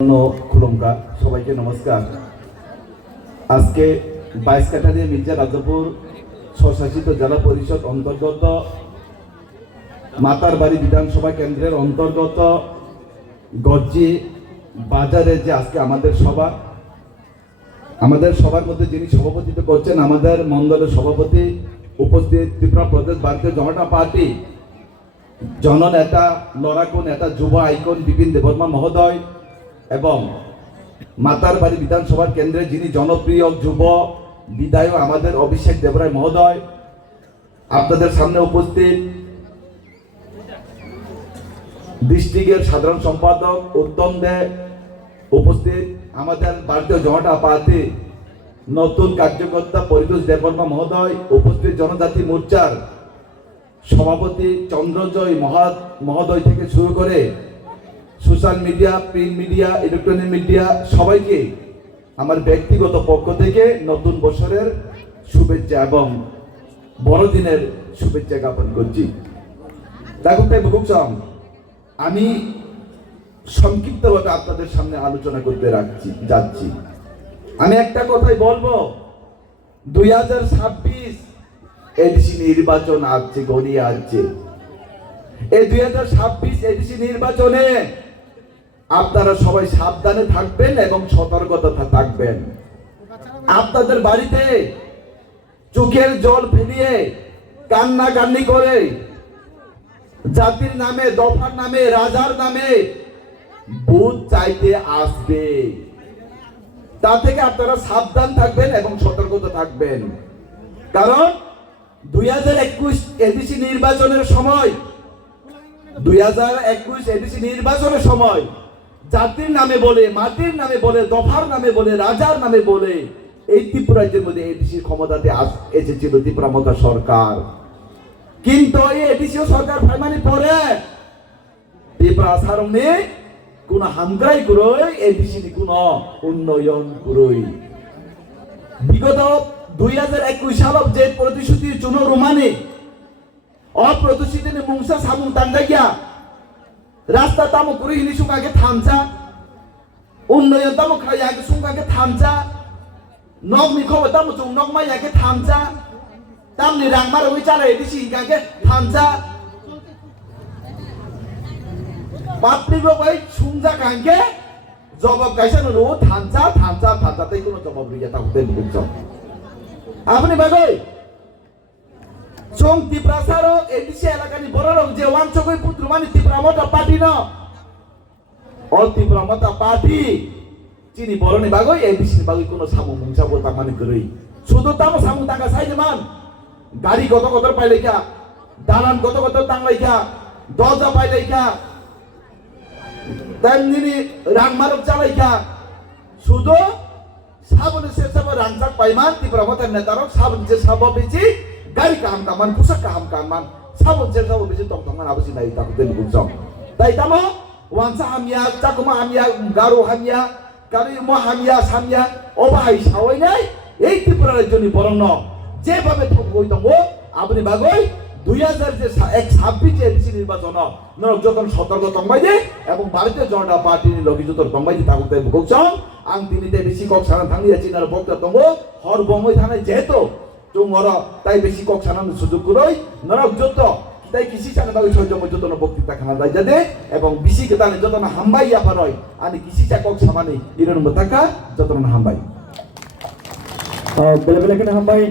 খুলুমকা সবাইকে নমস্কার। আজকে 22 কাঠারিয়া মির্জা রাজাপুর স্বশাসিত জেলা পরিষদ অন্তর্গত মাতারবাড়ি বিধানসভা কেন্দ্রের অন্তর্গত গজ্জি বাজারে যে আজকে আমাদের সবার মধ্যে যিনি সভাপতিত্ব করছেন আমাদের মণ্ডলের সভাপতি উপস্থিত ত্রিপুরা প্রদেশ ভারতীয় জনতা পার্টি জননেতা লড়াকু নেতা যুব আইকন বিপিন দেববর্মা মহোদয় এবং মাতারবাড়ি বিধানসভা কেন্দ্রে যিনি জনপ্রিয় যুব বিধায়ক আমাদের অভিষেক দেবরায় মহোদয়, আপনাদের সামনে উপস্থিত ডিস্ট্রিক্টের সাধারণ সম্পাদক উত্তম দে, উপস্থিত আমাদের ভারতীয় জনতা পার্টি নতুন কার্যকর্তা পরিতোষ দেববর্মা মহোদয়, উপস্থিত জনজাতি মোর্চার সভাপতি চন্দ্রজয় মহোদয় থেকে শুরু করে social media, print media, electronic media সবাইকে আমার ব্যক্তিগত পক্ষ থেকে নতুন বছরের শুভেচ্ছা এবং বড়দিনের শুভেচ্ছা জ্ঞাপন করছি। দেখুন তাই বুকসম আমি সংক্ষিপ্তভাবে আপনাদের সামনে আলোচনা করতে যাচ্ছি। আমি একটা কথাই বলবো, 2026 এডিসি নির্বাচন আসছে, গড়িয়ে আসছে। এই 2026 এডিসি নির্বাচনে আপনারা সবাই সাবধানে থাকবেন এবং সতর্কতা থাকবেন। আপনাদের বাড়িতে চোখের জল ফেলিয়ে কান্নাকান্নি করে জাতির নামে, দফার নামে, রাজার নামে ভোট চাইতে আসবে। তা থেকে আপনারা সাবধান থাকবেন এবং সতর্কতা থাকবেন। কারণ 2021 এডিসি নির্বাচনের সময় 2021 এডিসি নির্বাচনের সময় জাতির নামে বলে, মাটির নামে বলে, দফার নামে বলে, রাজার নামে বলে এই ত্রিপুরা রাজ্যের মধ্যে এডিসির ক্ষমতাতে এসেছিল ত্রিপুরা মতা সরকার। কিন্তু এই এডিসিও সরকার ফাইমানি পরে ত্রিপুরা সারমে কোন হামগ্রাই করই এডিসি কোন উন্নয়ন করই। বিগত 2021 সালত যে প্রতিশ্রুতি চুন রোমানে অপ্রতিশ্রুতি মুংসা সামুং তাঙ্গাইয়া রাস্তা তামো করে হিনি সুঙ্গাকে থামছা, উন্নয়ন তামো খাইয়াকে সুঙ্গাকে থামছা, নগনি খবর তামো চুং নগমাইয়াকে থামছা, তামনি রাংমার ওই চালা এডিসি হিংগাকে থামছা, পাত্রিগো ভাই সুংজা কাঙ্কে জবাব গাইছা নো থামছা থামছা থামছা তাই কোনো জবাব লইয়া তা হতে বুঝছ। আপনি বাগৈ চং ত্রিপুরা সারো এডিসি এলাকানি বড় রং যে ওয়াংচকই পুত্র মানে ত্রিপুরা মতা পার্টি ন অল ত্রিপুরা মতা পার্টি চিনি বড়নি বাগৈ এডিসি বাগৈ কোনো সামু মুংসা বলতা মানে করেই শুধু তামো সামু টাকা সাইজে মান গাড়ি কত কত পাইলেখা, দালান কত কত টাংলাইখা, দরজা পাইলেখা, তেমনি রাংমারক চালাইখা, শুধু সাবনে সে সব রাংসাক পাইমান ত্রিপুরা মতার নেতারক সাবন যে সাব বেশি গাড়ি কাম কামান, পোশাক কামান, সাবন যে সাব বেশি টংটংমান আবসি নাই তাকে দেন বুঝছম। তাই তামো ওয়াংসা হামিয়া, চাকুমা হামিয়া, গারো হামিয়া, কারি মো হামিয়া, সামিয়া অবাহাই সাওয়াই নাই এই ত্রিপুরা রাজ্যনি বরং যেভাবে ঠকই দङ আপনি বাগৈ 2026 এডিসি নির্বাচন যতন সতর্ক তংবাইদে এবং ভারতীয় জনতা পার্টির লগিজতর তংবাইদে থাকুতে বুকছম আং তিনিতে বেশি কক সানা থাংলিয়া চিনার বক্তা দङ হর বঙ্গই থানায় যেহেতু চুংর তাই বেশি কক সানানো সুযোগ করই নরক যত তাই কৃষি চাকা দাবি সহ্য যতন বক্তৃতা খানা দাই যাতে এবং বিসি কে তানে যতন হামবাই আপারই আনি কৃষি চাকক সামানি ইরন মতাকা যতন হামবাই বেলে বেলে কেন হামবাই